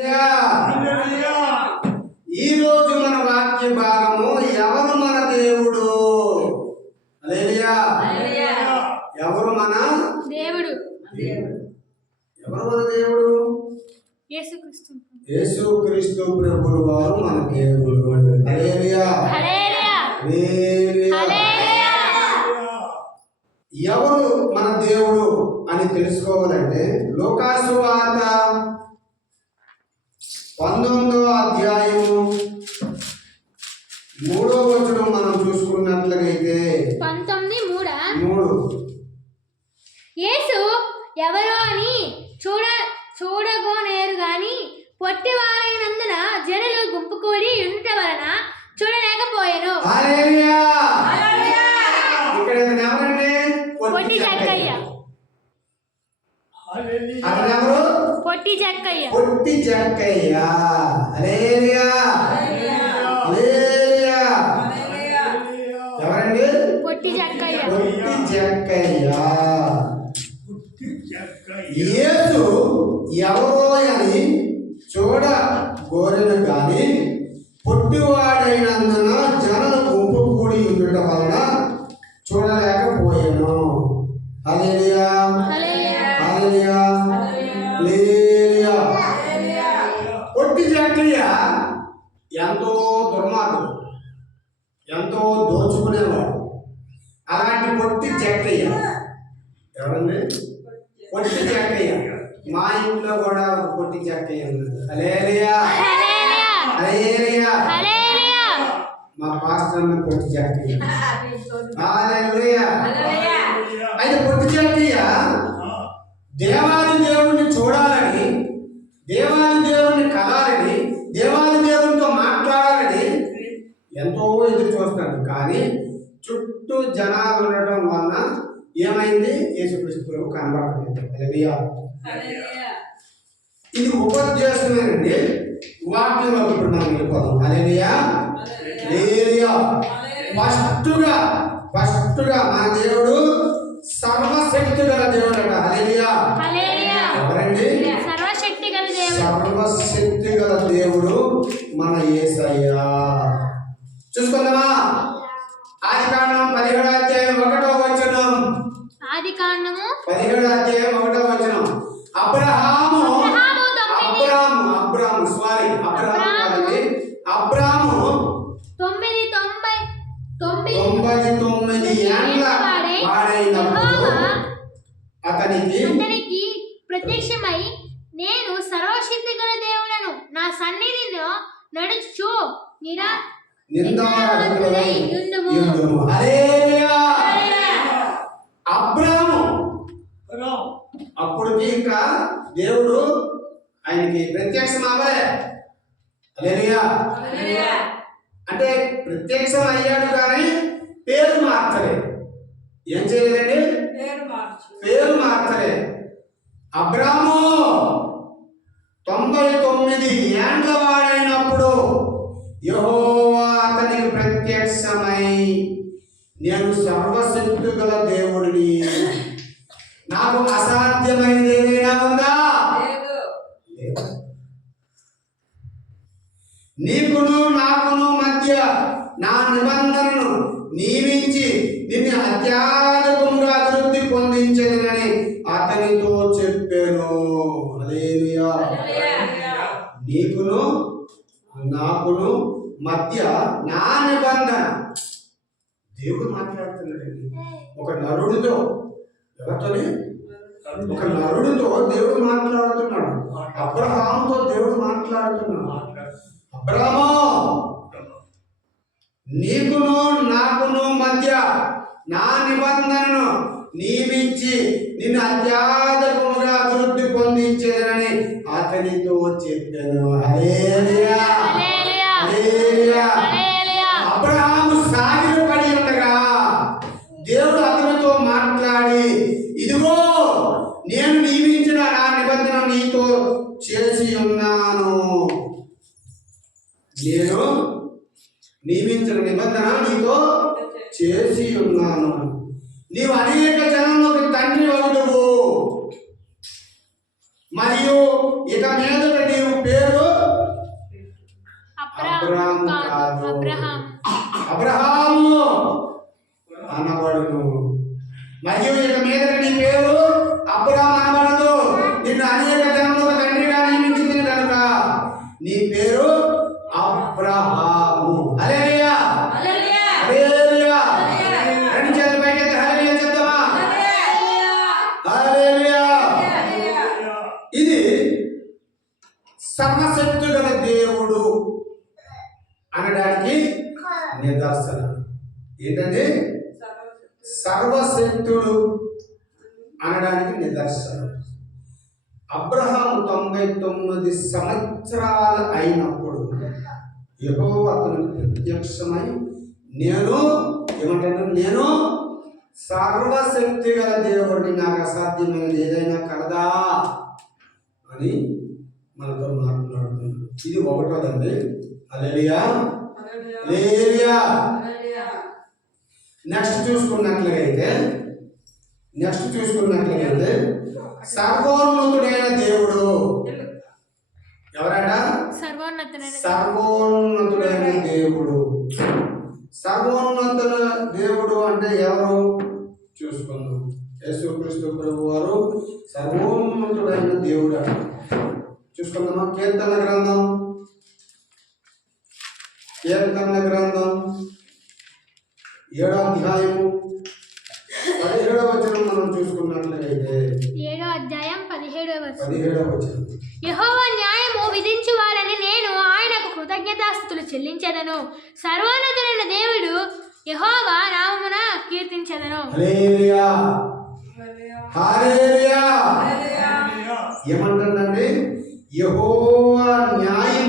ఈ రోజు మన వాక్య భాగము ఎవరు మన దేవుడు? హల్లెలూయా. ఎవరు మన దేవుడు? ఎవరు మన దేవుడు? యేసుక్రీస్తు. యేసుక్రీస్తు ప్రభువు వారు మన దేవుడు. హల్లెలూయా. ఎవరు మన దేవుడు అని తెలుసుకోవాలంటే లూకాసు వార్త 19వ అధ్యాయము 3వ వచనం మనం చూసుకున్నట్లయితే 19:3 యేసు ఎవరో అని చూడగోనేరు గాని పొట్టివారైనందున జనులు గుంపు కూడి ఉండుట వలన చూడలేకపోయాను. హల్లెలూయా. ఇక్కడ ఎవరండి? పొట్టి జక్కయ్య. ఎవరు? పొట్టి జక్కయ్య. పొట్టి జక్కయ్య. హల్లెలూయా. హల్లెలూయా. ఎవరండి? పొట్టి జక్కయ్య. పొట్టి జక్కయ్య. యేసు ఎవరో అని చూడగోరెను కానీ పొట్టివాడైనందున జనులు గుంపు కూడి ఉండటం వలన చూడలేకపోయాను. హల్లెలూయా. హల్లెలూయా. హల్లెలూయా. పొట్టి జక్కయ్య ఎంతో దుర్మార్గుడు, ఎంతో దోచుకునేవాడు. అలాంటి పొట్టి జక్కయ్య ఎవరండి? పొట్టి జక్కయ్య. మా ఇంట్లో కూడా ఒక పొట్టి జక్కయ్య ఉన్నది. హల్లెలూయా. హల్లెలూయా. మా పాస్టర్ అన్న పొట్టి జక్కయ్య. హల్లెలూయా. అయితే పొట్టి జక్కయ్య దేవాది దేవుణ్ణి చూడాలని, దేవాది దేవుణ్ణి కలాలని, దేవాది దేవునితో మాట్లాడాలని ఎంతో ఎదురు చూస్తాడు. కానీ చుట్టూ జనాలు ఉండటం వలన ఏమైంది? యేసుక్రీస్తు ప్రభు కనబడలేదు. హల్లెలూయా. ఇది ఉపదేశమేనండి. వాక్యంలో ఇప్పుడు మనం వెళ్ళిపోదాం. హల్లెలూయా. హల్లెలూయా. ఫస్టుగా మన దేవుడు సర్వశక్తి గల దేవుడు అట. హల్లెలూయా. ఎవరండి? సర్వశక్తి గల దేవుడు. సర్వశక్తి గల దేవుడు మన యేసయ్య. చూసుకుందామా? ఆదికాండం 17వ అధ్యాయం 1వ వచనం. ఆదికాండము 17వ అధ్యాయం 1వ వచనం. అబ్రాహాము 99 ఏండ్ల వాడైనప్పుడు అతనికి ప్రత్యక్షమై, నేను సర్వశక్తి గల దేవుడను, నా సన్నిధిలో నడుచు నిందారహితుడై ఉండుము. హల్లెలూయా. అబ్రాహాము అప్పటికి ఇంకా దేవుడు ఆయనకి ప్రత్యక్షం అవ్వలే. హల్లెలూయా. అంటే ప్రత్యక్షం అయ్యాడు కానీ పేరు మార్చలే. ఏం చేయలేదండి? పేరు మార్చలే. అబ్రాహాము 99 ఏండ్ల వాడైనప్పుడు యెహోవా అతనికి ప్రత్యక్షమై, నేను సర్వశక్తి గల దేవుడిని, నాకు అసాధ్యమైనది ఏదైనా ఉందా? నీకును నాకును మధ్య నా నిబంధనను నియమించి నిన్ను అత్యాధికముగా అభివృద్ధి పొందించేదని అతనితో చెప్పాను. హల్లెలూయా. నీకును నాకును మధ్య నా నిబంధన. దేవుడు మాట్లాడుతున్నాడండి ఒక నరుడితో. ఎవరితోని? ఒక నరుడితో దేవుడు మాట్లాడుతున్నాడు. అబ్రహాముతో దేవుడు మాట్లాడుతున్నాడు. అబ్రహాము, నీకును నాకును మధ్య నా నిబంధనను నియమించి నిన్ను అత్యాధికముగా అభివృద్ధి పొందించేదని అతనితో చెప్పాను. హల్లెలూయా. హల్లెలూయా. అబ్రహాము సాగిలపడి ఉండగా దేవుడు అతనితో మాట్లాడి, ఇదిగో నేను నియమించిన నా నిబంధన నీతో చేసి ఉన్నాను. నేను నియమించిన నిబంధన నీతో చేసి ఉన్నాను. నీవు అనేక జనంలోకి తండ్రి అవుదువు. మరియు ఇక మీదట నీవు పేరు అబ్రాము కాదు, అబ్రహాము అనబడును. మరియు ఇక మీదట నీ పేరు అబ్రాము అనబడదు, నిన్ను అనేక జనములకు తండ్రిగా నియమించింది కనుక నీ పేరు అబ్రహాము. హల్లెలూయా, హల్లెలూయా. రెండు చేతులు పైకెత్తి హల్లెలూయా చెప్తామా? హల్లెలూయా. ఇది సర్వశక్తి గల దేవుడు అనడానికి నిదర్శనం. ఏంటంటే సర్వశక్తుడు అనడానికి నిదర్శనం. అబ్రహాము 99 సంవత్సరాలు అయినప్పుడు యెహోవా అతనికి ప్రత్యక్షమై నేను నేను సర్వశక్తి గల దేవుడిని, నాకు అసాధ్యమైనది ఏదైనా కలదా అని మనతో మాట్లాడుతున్నాడు. ఇది ఒకటోదండి. హల్లెలూయా, హల్లెలూయా. నెక్స్ట్ చూసుకున్నట్లయితే సర్వోన్నతుడైన దేవుడు ఎవరట? సర్వోన్నతుడైన దేవుడు. సర్వోన్నత దేవుడు అంటే ఎవరు చూసుకుందాం. యేసుక్రీస్తు ప్రభు వారు సర్వోన్నతుడైన దేవుడు అంట. చూసుకుందామా? కీర్తన గ్రంథం 7వ అధ్యాయము 17వ వచనం మనం చూసుకున్నట్లయితే 7వ అధ్యాయం 17వ వచనం. యెహోవా న్యాయము విధించు వారని నేను ఆయనకు కృతజ్ఞతాస్తుతులు చెల్లించెదను. సర్వోన్నతుడైన దేవుడు యెహోవా నామమున కీర్తించెదను. హల్లెలూయా, హల్లెలూయా. ఏమంటుందండి? యెహోవా